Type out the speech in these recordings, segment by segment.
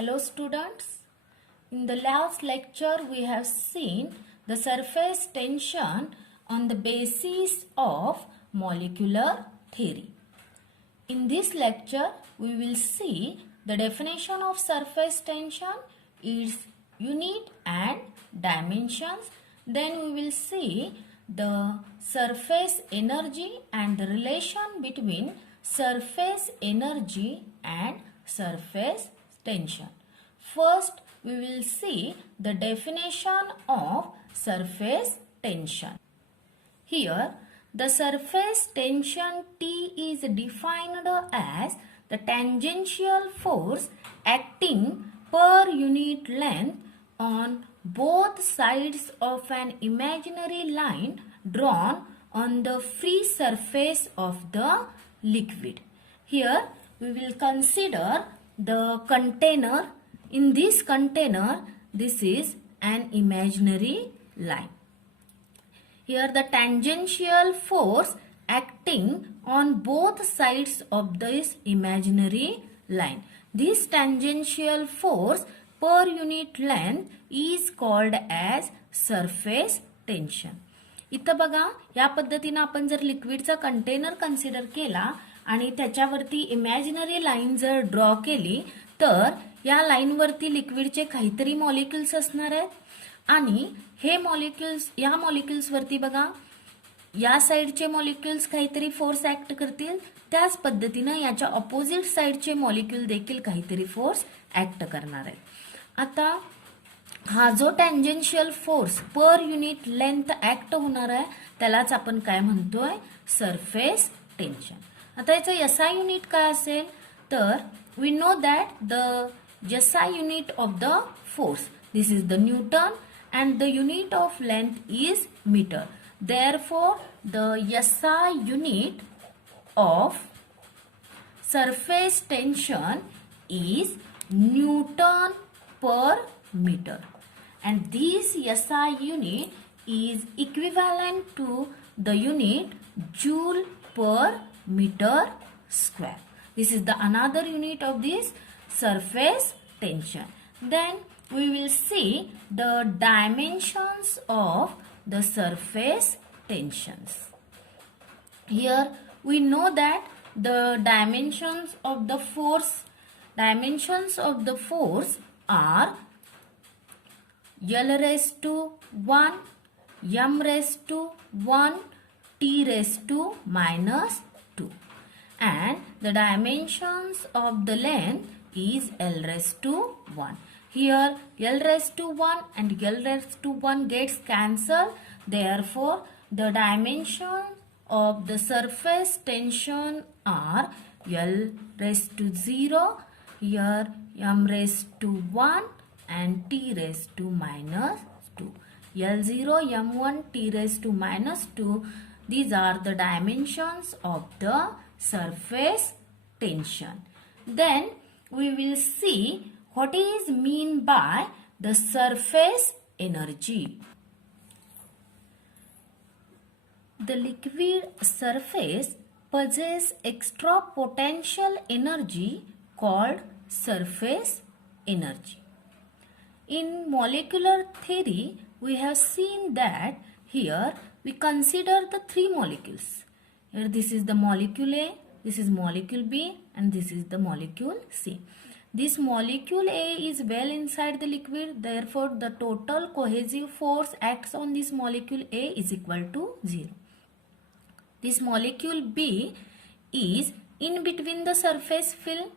Hello students. In the last lecture we have seen the surface tension on the basis of molecular theory. In this lecture we will see the definition of surface tension, its unit and dimensions. Then we will see the surface energy and the relation between surface energy and surface tension. First, we will see the definition of surface tension. Here, the surface tension T is defined as the tangential force acting per unit length on both sides of an imaginary line drawn on the free surface of the liquid. Here, we will consider the container. In this container, this is an imaginary line. Here the tangential force acting on both sides of this imaginary line. This tangential force per unit length is called as surface tension. इथं बघा या पद्धतीने आपण जर लिक्विडचा container consider केला आणि त्याच्यावरती imaginary line जर ड्रॉ केली तर या लाईनवरती लिक्विडचे काहीतरी मॉलिक्युल्स असणार आहेत आणि हे मॉलिक्युल्स या मॉलिक्युल्स वरती बघा या साइडचे मॉलिक्युल्स काहीतरी फोर्स ऍक्ट करतील, त्याच पद्धतीने याच्या ऑपोजिट साइडचे मॉलिक्युल देखील काहीतरी फोर्स ऍक्ट करणार आहे. आता हा जो tangential force per unit length act होणार आहे त्यालाच आपण काय म्हणतोय, सरफेस टेन्शन. आता याचं एसआय युनिट काय असेल तर we know that the SI unit of the force this is the newton and the unit of length is meter. Therefore, the SI unit of surface tension is Newton per meter. And this SI unit is equivalent to the unit Joule per meter square. This is the another unit of this surface tension. Then we will see the dimensions of the surface tensions. Here we know that the dimensions of the force are L raised to 1, M raised to 1, T raised to minus 2, and the dimensions of the length is L raised to 1. Here L raised to 1 and L raised to 1 gets cancelled. Therefore, the dimension of the surface tension are L raised to 0, here M raised to 1 and T raised to minus 2. L0, M1, T raised to minus 2. These are the dimensions of the surface tension. Then we will see what is mean by the surface energy. The liquid surface possesses extra potential energy called surface energy. In molecular theory, we have seen that here we consider the three molecules. Here this is the molecule A, this is molecule B, and this is the molecule C. This molecule A is well inside the liquid, therefore the total cohesive force acts on this molecule A is equal to 0. This molecule B is in between the surface film,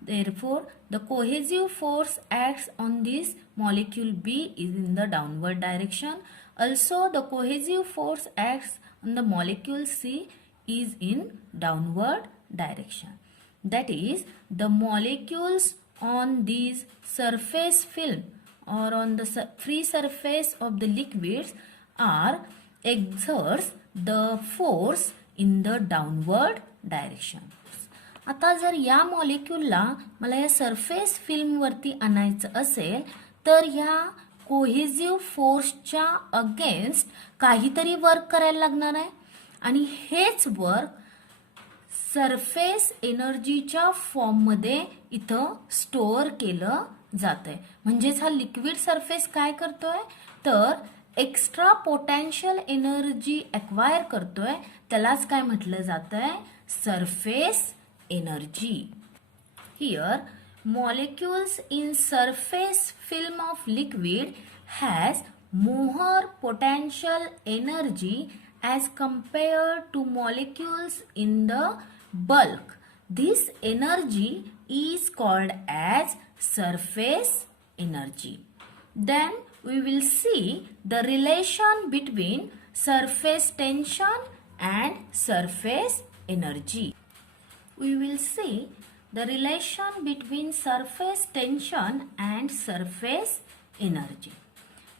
therefore the cohesive force acts on this molecule B is in the downward direction. Also the cohesive force acts on the molecule C is in downward direction. That is, the molecules on these surface film or on the free surface of the liquids are exerts the force in the downward direction. आता जर या मॉलिक्यूलला मला या surface film वरती आणायचं असेल तर ह्या कोहेसिव्ह फोर्सच्या अगेन्स्ट काहीतरी वर्क करायला लागणार आहे आणि हेच वर्क सरफेस एनर्जीच्या फॉर्म मध्ये इथं स्टोअर केलं जात आहे. म्हणजेच हा लिक्विड सरफेस काय करतोय तर एक्स्ट्रा पोटेन्शियल एनर्जी एक्वायर करतोय, त्यालाच काय म्हटलं जातंय surface energy. Here, molecules in surface film of liquid has more potential energy as compared to molecules in the bulk. This energy is called as surface energy. Then we will see the relation between surface tension and surface energy. We will see the relation between surface tension and surface energy.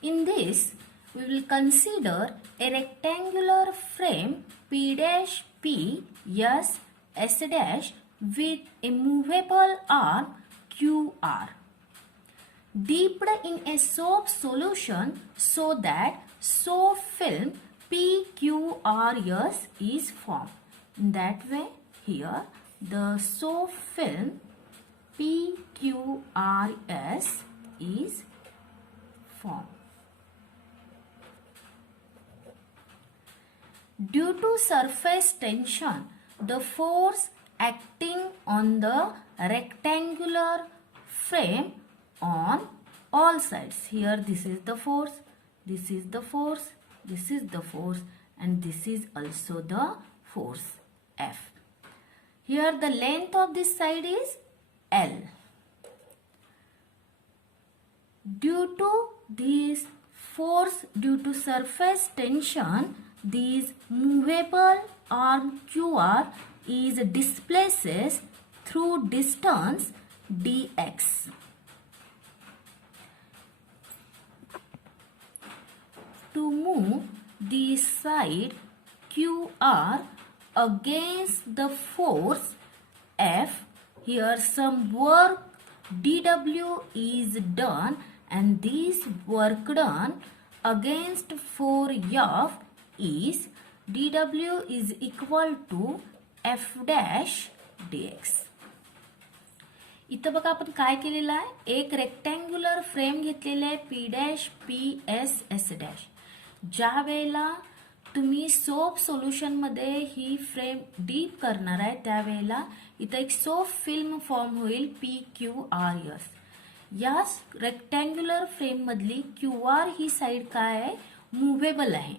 In this, we will consider a rectangular frame P dash P S S dash with a movable arm QR dipped in a soap solution so that soap film PQRS is formed. In that way, here the soap film PQRS is formed. Due to surface tension, the force acting on the rectangular frame on all sides. Here this is the force, this is the force, this is the force, and this is also the force F. Here the length of this side is L. Due to this force, due to surface tension, this movable arm QR is displaces through distance dx. To move this side QR against the force F, here some work dW is done, and this work done against 4F is dW is equal to F dash dx. इथं बघा आपण काय केलेलं आहे, एक rectangular frame घेतलेले आहे P dash P S S dash. ज्या वेळेला तुम्ही सोप सोल्युशन मध्ये ही फ्रेम डीप करणार आहे त्यावेळेला इथं एक सोप फिल्म फॉर्म होईल PQRS. या रेक्टँग्युलर फ्रेम मधली QR ही साइड काय आहे, मुव्हेबल आहे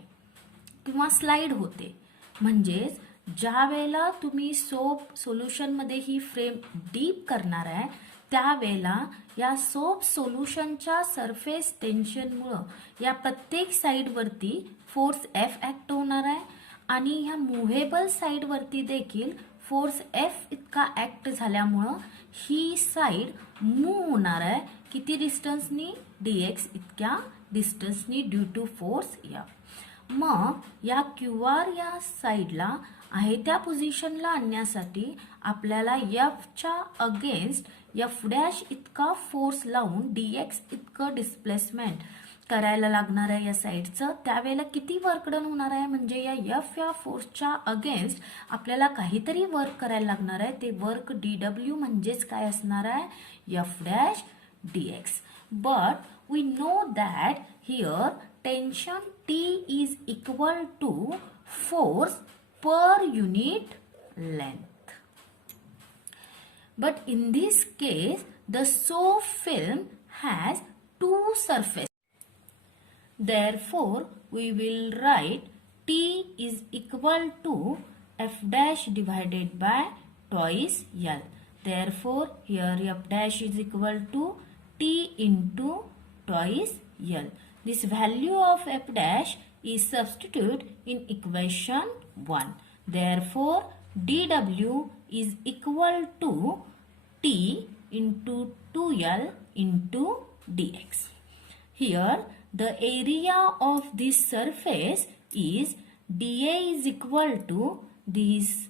किंवा स्लाइड होते. म्हणजेच ज्या वेळेला तुम्ही सोप सोल्युशन मध्ये ही फ्रेम डीप करणार आहे त्यावेळेला या सोप सोल्युशनच्या सरफेस टेन्शनमुळे या प्रत्येक साइड वरती फोर्स F ऍक्ट होणार आहे आणि ह्या मुव्हेबल साइड वरती देखील फोर्स F इतका ऍक्ट झाल्यामुळे ही साइड मूव्ह होणार आहे. किती डिस्टन्सनी, dx इतक्या डिस्टन्सनी ड्यू टू फोर्स F. मग या QR या साइडला आहे त्या पोझिशनला आणण्यासाठी आपल्याला F च्या अगेन्स्ट F डॅश इतका फोर्स लावून dx इतकं डिस्प्लेसमेंट करायला लागणार आहे या साइडचं. त्यावेळेला किती वर्क डन होणार आहे, म्हणजे या F या फोर्सच्या अगेन्स्ट आपल्याला काहीतरी वर्क करायला लागणार आहे. ते वर्क dW म्हणजेच काय असणार आहे, F dash dx. But we know that here tension T is equal to force per unit length. But in this case, the soap film has two surfaces. Therefore, we will write T is equal to F dash divided by twice L. Therefore, here F dash is equal to T into twice L. This value of F dash is substituted in equation 1. Therefore, dW is equal to T into 2L into dx. Here, the area of this surface is dA is equal to this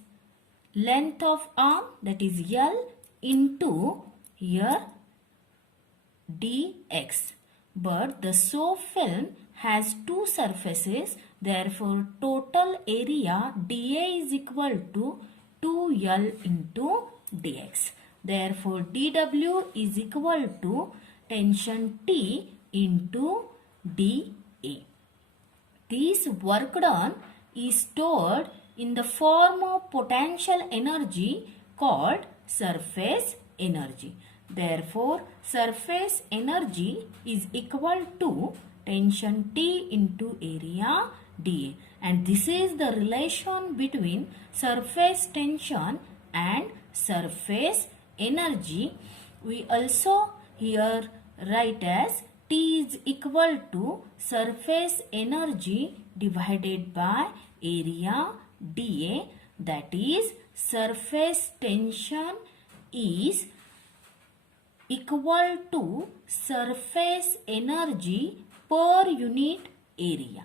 length of arm, that is L, into here dx. But the soap film has two surfaces, therefore total area dA is equal to 2L into dx. Therefore dW is equal to tension T into dA. This work done is stored in the form of potential energy called surface energy. Therefore, surface energy is equal to tension T into area dA. And this is the relation between surface tension and surface energy. We also here write as T is equal to surface energy divided by area dA, that is surface tension is equal to surface energy per unit area.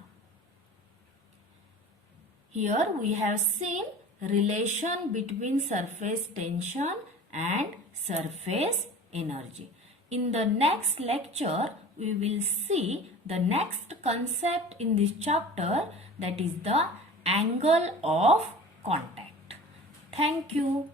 Here we have seen relation between surface tension and surface energy. In the next lecture, we will see the next concept in this chapter, that is the angle of contact. Thank you.